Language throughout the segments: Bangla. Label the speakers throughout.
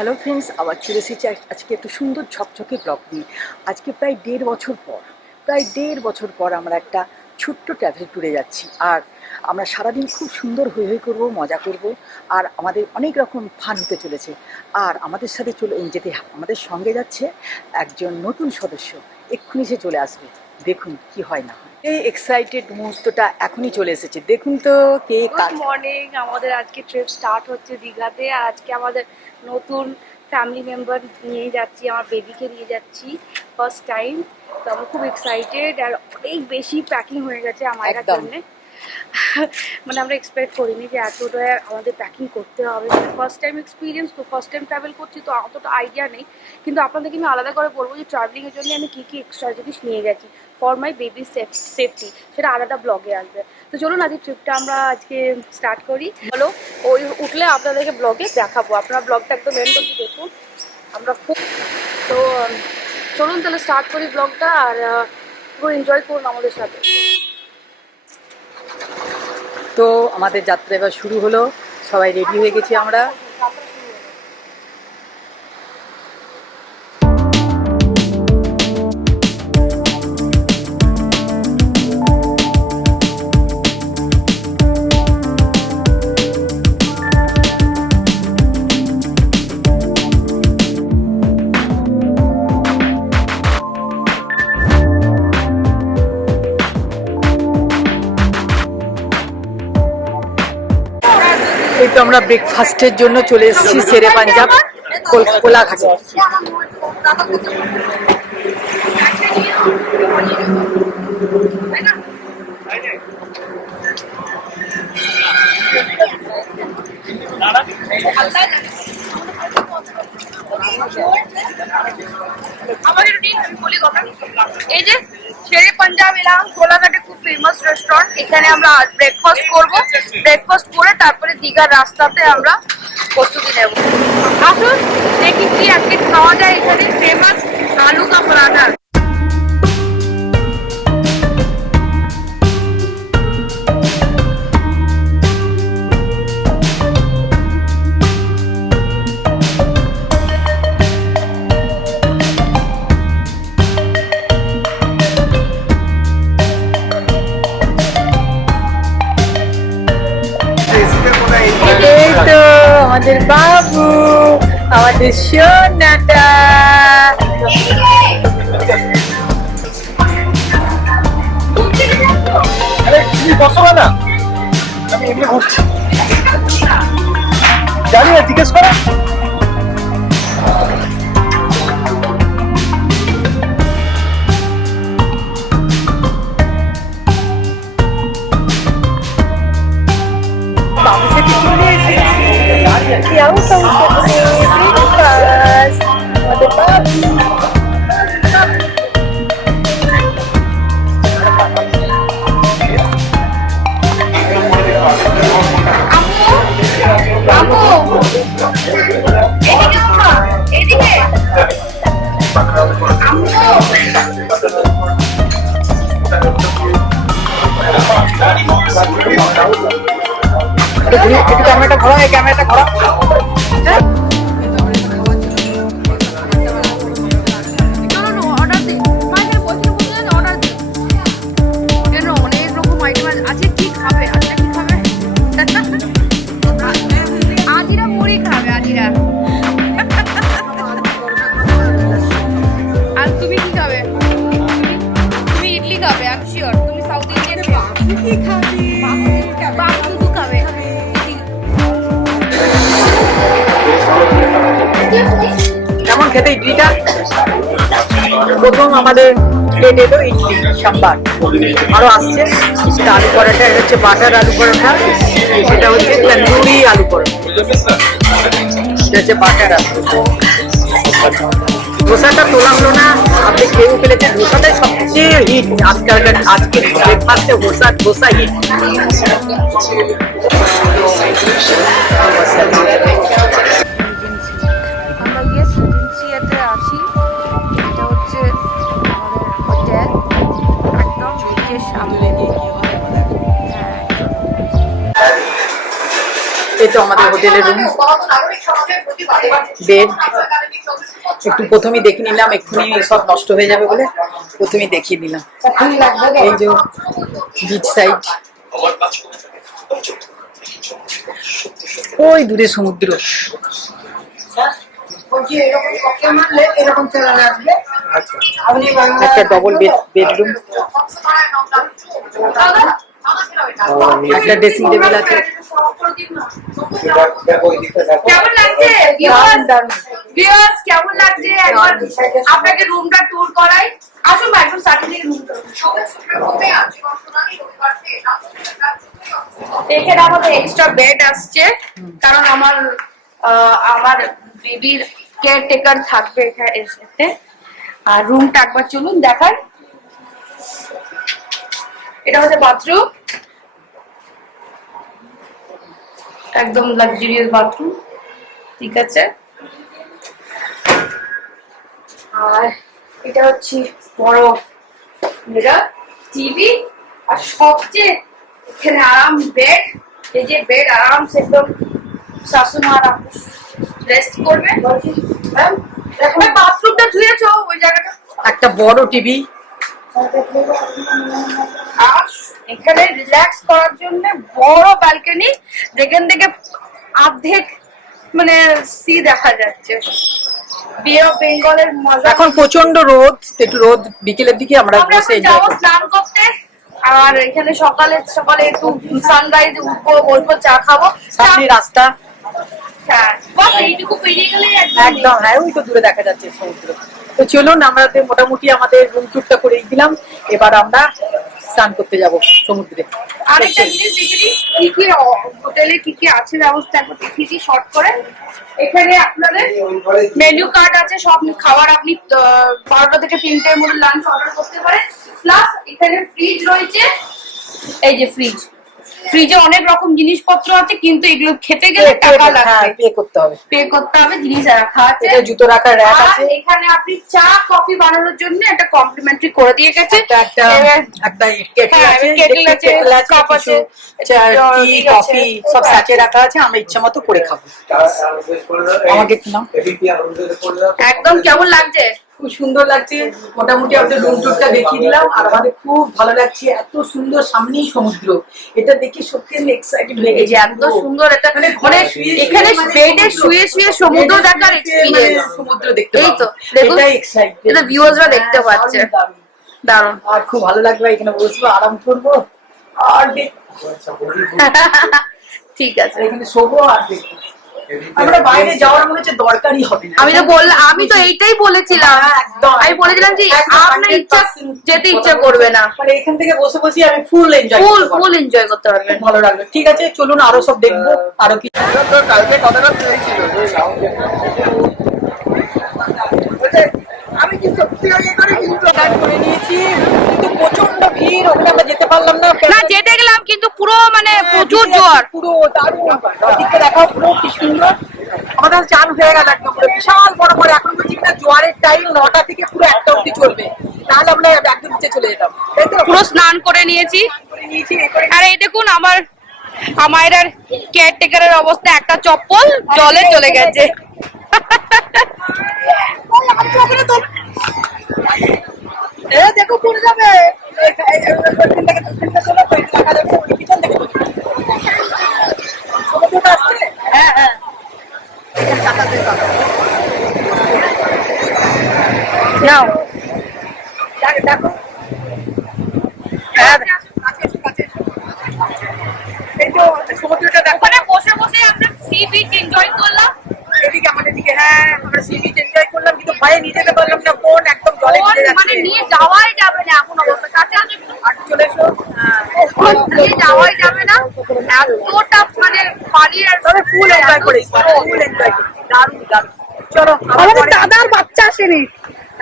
Speaker 1: হ্যালো ফ্রেন্ডস, আবার চলে এসেছি আজকে একটু সুন্দর ঝকঝকে ব্লগ নিয়ে। আজকে প্রায় দেড় বছর পর, প্রায় দেড় বছর পর আমরা একটা ছোট্ট ট্রাভেল ট্যুরে যাচ্ছি। আর আমরা সারাদিন খুব সুন্দর হই হই করব, মজা করব, আর আমাদের অনেক রকম ফান হতে চলেছে। আর আমাদের সাথে চলে যেতে আমাদের সঙ্গে যাচ্ছে একজন নতুন সদস্য। এক্ষুনি সে চলে আসবে। দেখুন কি হয় না এই এক্সাইটেড মুহূর্তটা এখনই চলে এসেছে। দেখুন তো কে
Speaker 2: গুড মর্নিং আমাদের আজকে ট্রিপ স্টার্ট হচ্ছে দীঘাতে। আজকে আমাদের নতুন ফ্যামিলি মেম্বার নিয়ে যাচ্ছি আমার বেবিকে নিয়ে যাচ্ছি ফার্স্ট টাইম তো আমি খুব এক্সাইটেড আর অনেক বেশি প্যাকিং হয়ে গেছে আমার। জন্য। মানে আমরা এক্সপেক্ট করিনি যে এতটা আমাদের প্যাকিং করতে হবে। মানে ফার্স্ট টাইম এক্সপিরিয়েন্স তো ফার্স্ট টাইম ট্রাভেল করছি তো অতটা আইডিয়া নেই। কিন্তু আপনাদেরকে আমি আলাদা করে বলব যে ট্রাভেলিংয়ের জন্য আমি কী কী এক্সট্রা জিনিস নিয়ে গেছি। ফর মাই বেবি সেফটি সেটা আলাদা ব্লগে আসবে। তো চলুন আজকে ট্রিপটা আমরা আজকে স্টার্ট করি। হলো ওই উঠলে আপনাদেরকে ব্লগে দেখাবো। আপনার ব্লগটা একদম এন্ড অব্দি দেখুন। আমরা খুব তো চলুন তাহলে স্টার্ট করি ব্লগটা আর পুরো এনজয় করুন আমাদের সাথে।
Speaker 1: তো আমাদের যাত্রা এবার শুরু হলো। সবাই রেডি হয়ে গেছি আমরা। আমরা ব্রেকফাস্টের জন্য চলে এসেছি শেরে পাঞ্জাব, কোল- কোলাঘাটে।
Speaker 2: আমাদের এই যে শেরে পাঞ্জাব এলাম, কোলাঘাটে ফেমাস রেস্টুরেন্ট এখানে আমরা ব্রেকফাস্ট করব। ব্রেকফাস্ট করে তারপরে দীঘার রাস্তাতে আমরা প্রস্তুতি নেব। আসুন, দেখি কি আজকে খাওয়া যায় এখানে ফেমাস আলু কা পরাঠা
Speaker 1: সোনাটা
Speaker 3: না। আমি এমনি ঘুরছি। জানি না জিজ্ঞেস করো।
Speaker 1: কেমন খেতে ইডলিটা? প্রথম আমাদের প্লেট এলো ইডলি, সাম্বার। আরও আসছে। আলু পরোটা হচ্ছে বাটার আলু পরোটা এটা হচ্ছে তন্দুরি আলু পরোটা। এটা হচ্ছে বাটার আলু ধোসাটা তোলা হলো না, আপনি খেয়েও ফেলেছেন। ধোসাটাই সবচেয়ে হিট আজকালকার আজকে ব্রেকফাস্টে ধোসা ধোসা হিট এই তো আমাদের হোটেলের রুম
Speaker 3: বেড একটু প্রথমেই দেখে নিলাম এক্ষুনি সব নষ্ট হয়ে যাবে বলে প্রথমেই দেখিয়ে দিলাম। এই যে বিচ সাইড ওই দূরে সমুদ্র। একটা ডবল বেড বেডরুম একটা ড্রেসিং টেবিল আছে।
Speaker 2: কেমন লাগছে? ভিউয়ার্স কেমন লাগছে? একবার আপনাকে রুমটা ট্যুর করাই। আসুন ভাই একদম স্টার্টিং থেকে রুম এখানে আমাদের এক্সট্রা বেড আসছে। কারণ আমার আহ, আমার বেবির কেয়ারটেকার থাকবে এখানে এসে। আর রুমটা একবার চলুন দেখার এটা হচ্ছে বাথরুম একদম লাক্সারিয়াস বাথরুম ঠিক আছে। আর এটা হচ্ছে বড় এটা টিভি আর সবচেয়ে এখানে আরাম বেড এই যে বেড আরামসে একদম শাশুমা আরাম রেস্ট করবে। বাথরুমটা ধুয়েছো ওই জায়গাটা।
Speaker 3: একটা বড় টিভি
Speaker 2: আর এখানে রিল্যাক্স করার জন্য বড় ব্যালকনি যেখান থেকে অর্ধেক মানে সি দেখা যাচ্ছে। বে অফ বেঙ্গলের মজা।
Speaker 3: এখন প্রচণ্ড রোদ একটু রোদ বিকেলের দিকে আমরা বসে
Speaker 2: যাব স্নান করতে আর এখানে সকালে সকালে একটু সানরাইজ উঠবো বসবো চা খাব।
Speaker 3: সামনে রাস্তা।
Speaker 2: হ্যাঁ। বাস এইটুকু পেরিয়ে একদম
Speaker 3: হ্যাঁ ওই তো দূরে দেখা যাচ্ছে সমুদ্র। তো চলুন, আমরা তো মোটামুটি আমাদের রুম টুরটা করেই দিলাম। এবার আমরা স্নান করতে যাব সমুদ্রে।
Speaker 2: আরেকটা জিনিস কি কি হোটেলে কি কি আছে ব্যবস্থা একবার দেখিয়ে দিই শর্ট করে। এখানে আপনাদের মেনু কার্ড আছে, সব খাবার আপনি বারোটা থেকে তিনটের মধ্যে লাঞ্চ অর্ডার করতে পারেন। প্লাস এখানে ফ্রিজ রয়েছে। এই যে ফ্রিজ ফ্রিজে অনেক রকম জিনিসপত্র আছে কিন্তু এগুলো খেতে গেলে টাকা
Speaker 3: হ্যাঁ
Speaker 2: লাগবে।
Speaker 3: পে করতে হবে।
Speaker 2: পে করতে হবে জিনিস রাখা আছে।
Speaker 3: এটা জুতো রাখার র্যাক
Speaker 2: আর
Speaker 3: আছে।
Speaker 2: এখানে আপনি চা কফি বানানোর জন্য একটা কমপ্লিমেন্টারি করে দিয়ে গেছে।
Speaker 3: একটা একটা কেটল
Speaker 2: হ্যাঁ,
Speaker 3: আছে electric
Speaker 2: আছে,
Speaker 3: kettle আছে
Speaker 2: আছে,
Speaker 3: টি কফি সব সাথে রাখা আছে আমরা ইচ্ছা মতো করে খাব। আমাকে একটু নাও।
Speaker 2: একদম কেমন লাগছে?
Speaker 3: খুব সুন্দর লাগছে। মোটামুটি আমাদের রুম টুরটা দেখিয়ে দিলাম। আর আমাদের খুব ভালো লাগছে এত সুন্দর সামনেই সমুদ্র। এটা দেখে সত্যি আমি এক্সাইটেড হয়ে গেছি।
Speaker 2: এত সুন্দর একটা
Speaker 3: মানে
Speaker 2: মানে
Speaker 3: শুয়ে
Speaker 2: এখানে
Speaker 3: মানে
Speaker 2: বেডে শুয়ে শুয়ে সমুদ্র দেখার
Speaker 3: শুয়ে মানে
Speaker 2: এক্সপিরিয়েন্স
Speaker 3: সমুদ্র দেখতে
Speaker 2: এই তো।
Speaker 3: এটাই এক্সাইটেড
Speaker 2: এটা viewers রা দেখতে পাচ্ছে। দারুণ।
Speaker 3: আর খুব ভালো লাগবে এখানে বসবো আরাম করব আর
Speaker 2: ঠিক আছে।
Speaker 3: এখানে শোবো আর দেখব। আমরা বাইরে যাওয়ার মনে হচ্ছে দরকারই হবে না।
Speaker 2: আমি তো বললাম আমি তো এইটাই বলেছিলাম।
Speaker 3: হ্যাঁ,
Speaker 2: আমি বলেছিলাম যে আপনার ইচ্ছা যেতে ইচ্ছা করবে না।
Speaker 3: মানে এখান থেকে বসে বসে আমি ফুল এনজয়
Speaker 2: ফুল ফুল এনজয় করতে পারবেন।
Speaker 3: ভালো লাগল। ঠিক আছে চলুন আরও সব দেখব আরও কি
Speaker 4: কালকে কথাটা পেয়েছিল আমি কি সত্যি আগে করে কিন্তু
Speaker 3: প্ল্যান করে নিয়েছি। কিন্তু প্রচণ্ড ভিড় ওখানে আমরা যেতে পারলাম না।
Speaker 2: না যেতে গেলাম কিন্তু পুরো মানে
Speaker 3: হ্যাঁ,
Speaker 2: প্রচুর
Speaker 3: পুরো দারুণ ওদিকে দেখাও পুরো কি সুন্দর। আমাদের চান হয়ে গেল একদম পুরো। বিশাল বড় বড় এখন বলছি না জোয়ারের টাইম নটা থেকে পুরো একটা অব্দি চলবে। নাহলে আমরা একদম নিচে চলে যেতাম।
Speaker 2: পুরো স্নান করে নিয়েছি। আর এই দেখুন আমার আমার আর কেয়ারটেকারের অবস্থা একটা চপ্পল জলে চলে গেছে।
Speaker 3: দেখো হ্যাঁ, দেখ- সমুদ্রটা দেখো
Speaker 2: বসে বসে আমরা সি বিচ এনজয় করলাম।
Speaker 3: এদিকে দিকে হ্যাঁ আমরা সি বিচ এনজয় করলাম কিন্তু ভয়ে নিয়ে যেতে পারলাম না ফোন একদম জলে ভিজে
Speaker 2: মানে নিয়ে যাওয়াই যাবে না এখন অবস্থা। কাছে আছে
Speaker 3: আর চলে এসো। হ্যাঁ।
Speaker 2: ফোন নিয়ে যাওয়াই যাবে না। এতটা মানে পানি আর
Speaker 3: তবে ফুল এনজয় করি ফুল এনজয় করি দারুণ দারুণ। চলো
Speaker 1: আমাদের দাদার বাচ্চা আসেনি।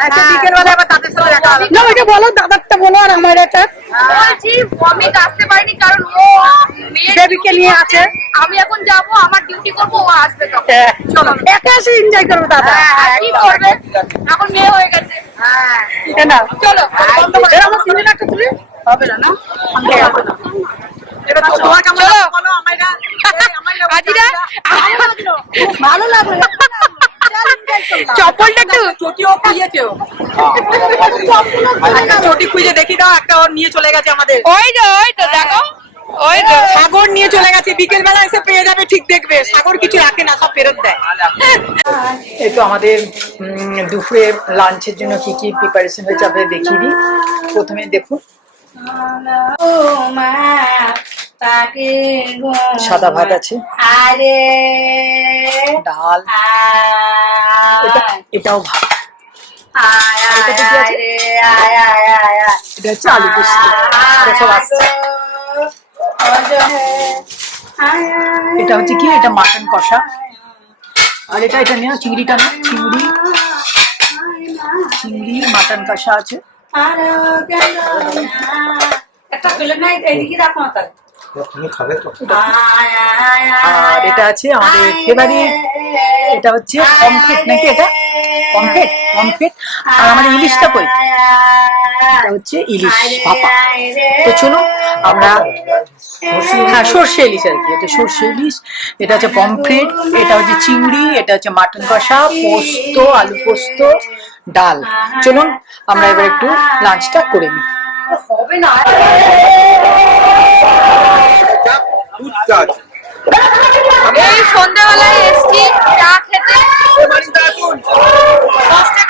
Speaker 3: আচ্ছা বিকেল বেলা আবার তাদের সাথে দেখা হবে।
Speaker 1: না ওইটা বলো দাদারটা বলো আর আমার এটা
Speaker 2: বলছি আমি আসতে পারিনি কারণ ও মেয়ের
Speaker 1: নিয়ে আছে।
Speaker 2: আমি এখন যাব আমার ডিউটি করব ও আসবে তখন।
Speaker 3: চলো।
Speaker 1: একা এসে এনজয় করবে দাদা।
Speaker 2: হ্যাঁ, কি করবে? এখন মেয়ে হয়ে গেছে।
Speaker 3: হ্যাঁ।
Speaker 2: চলো
Speaker 1: এ, আমার তিনজন একটা তুলি
Speaker 3: হবে না না? হবে না। এবার তো তোমার কেমন
Speaker 2: চলো।
Speaker 3: লাগল বলো আমাইরা। এই, আমাইরা বলো,
Speaker 2: আজিরা
Speaker 3: আমাইরা। ভালো লাগল।
Speaker 2: চপ্পলটা একটু
Speaker 3: চটিও খুঁজেছেও একটা চটি খুঁজে দেখি দাও একটা ওর নিয়ে চলে গেছে আমাদের।
Speaker 2: ওই তো ওই তো দেখো। ওই তো
Speaker 3: সাগর নিয়ে চলে গেছে বিকেল বেলা এসে পেয়ে যাবে ঠিক দেখবে। সাগর কিছু রাখে না সব ফেরত দেয়। এই তো আমাদের উম, দুপুরের লাঞ্চের জন্য কি কি প্রিপারেশন হয়েছে আপনাদের দেখিয়ে দিই। প্রথমে দেখুন। সাদা ভাত আছে।
Speaker 1: আরে
Speaker 3: ডাল। এটাও ভাত। এটা হচ্ছে আলু পোস্ত। এটা সব আসছে এটা হচ্ছে কি? এটা মাটন কষা। আর এটা এটা নিয়ে চিংড়িটা না চিংড়ি। চিংড়ি মাটন কষা আছে।
Speaker 1: একটা প্লেট নাই এইদিকে রাখো না তাই
Speaker 4: তুমি খাবে তো।
Speaker 3: আর এটা আছে আমাদের ফেভারিট এটা হচ্ছে পমফ্রেট নাকি এটা? Pomfret pomfret. আর আমাদের ইলিশটা কই? এটা হচ্ছে ইলিশ ভাপা তো চলো আমরা হ্যাঁ সর্ষে ইলিশ আর কি। এটা সর্ষে ইলিশ এটা হচ্ছে পমফ্রেট এটা হচ্ছে চিংড়ি এটা হচ্ছে মাটন কষা পোস্ত আলু পোস্ত ডাল। চলুন আমরা এবার একটু লাঞ্চটা করে নিই।
Speaker 1: হবে না।
Speaker 4: আছে।
Speaker 2: এই সন্ধ্যাবেলায় এসছি চা খেতে। দশ টাকার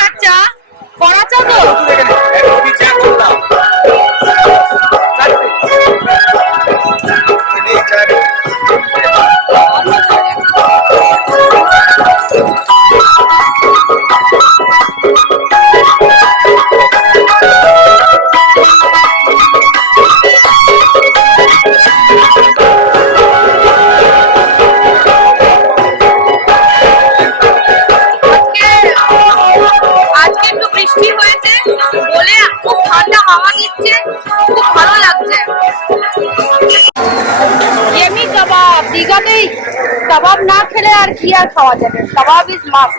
Speaker 2: আর কি আর খাওয়া যাবে কাবাব ইজ মাস্ট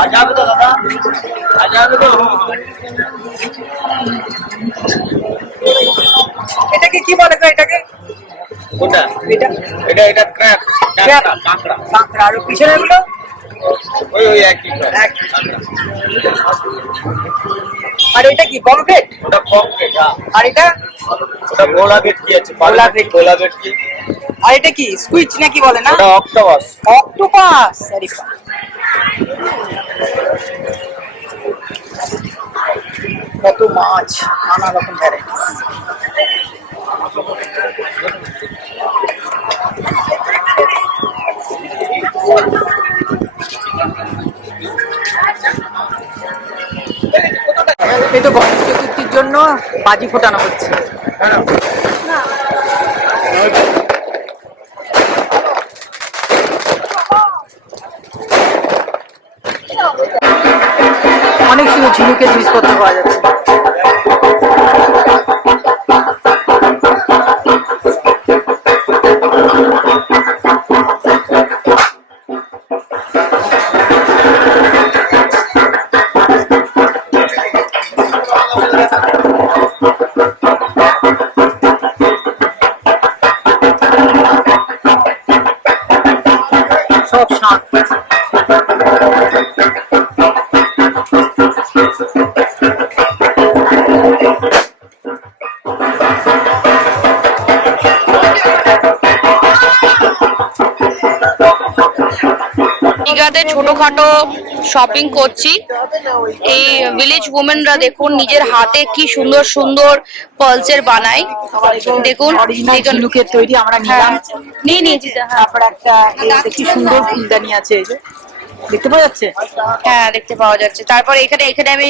Speaker 4: আজ যাবে তো দাদা আজ যাবে তো
Speaker 3: এটাকে কি বলে গো এটাকে
Speaker 4: কোনটা
Speaker 3: এটা
Speaker 4: এটা এটা ক্র্যাপ
Speaker 3: Crab?
Speaker 4: কাঁকড়া
Speaker 3: কাঁকড়া আর পিছনে গুলো
Speaker 4: ওই ওই একই crab।
Speaker 3: আর এটা কি পমফ্রেট
Speaker 4: ওটা পমফ্রেট হ্যাঁ।
Speaker 3: আর এটা?
Speaker 4: ওটা ভোলা ভেটকি আছে
Speaker 3: ভোলা গোলা
Speaker 4: ভোলা ভেটকি
Speaker 3: আর এটা কি স্কুইচ নাকি বলে না?
Speaker 4: ওটা অক্টোপাস
Speaker 3: অক্টোপাস সরি। কত মাছ নানা রকম ভ্যারাইটি এই তো গণেশ চতুর্থীর জন্য বাজি ফোটানো হচ্ছে। অনেক সুন্দর ঝিনুকের জিনিসপত্র পাওয়া যাচ্ছে।
Speaker 2: ছোটখাটো শপিং করছি। এই ভিলেজ উমেনরা দেখুন নিজের হাতে কি সুন্দর সুন্দর পালসের বানায়। দেখুন।
Speaker 3: ঝিনুকের তৈরি আমরা
Speaker 2: হ্যাঁ
Speaker 3: নিলাম।
Speaker 2: নিয়ে নিয়েছি হ্যাঁ।
Speaker 3: তারপর একটা কি সুন্দর ফুলদানি আছে এই যে। দেখতে পাওয়া যাচ্ছে?
Speaker 2: হ্যাঁ দেখতে পাওয়া যাচ্ছে। তারপর এখানে এখানে আমি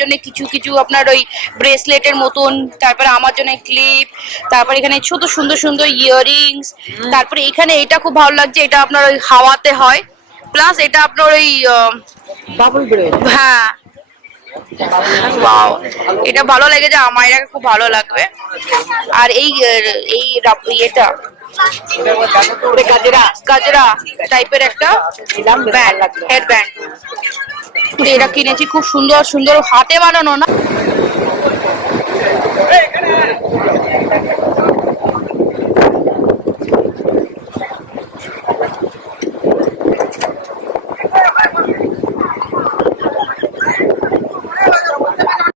Speaker 2: জন্য কিছু কিছু আপনার ওই ব্রেসলেটের মতন তারপরে আমার জন্য ক্লিপ তারপর এখানে ছোট সুন্দর সুন্দর ইয়াররিংস তারপরে এখানে এটা খুব ভালো লাগছে এটা আপনার ওই হাওয়াতে হয়। প্লাস এটা আপনার ওই হ্যাঁ। এটা ভালো লাগে যে আমার এটাকে খুব ভালো লাগবে। আর এই এই ইয়েটা
Speaker 3: গাজরা।
Speaker 2: টাইপের একটা হেড ব্যান্ড এটা কিনেছি খুব সুন্দর সুন্দর হাতে বানানো না।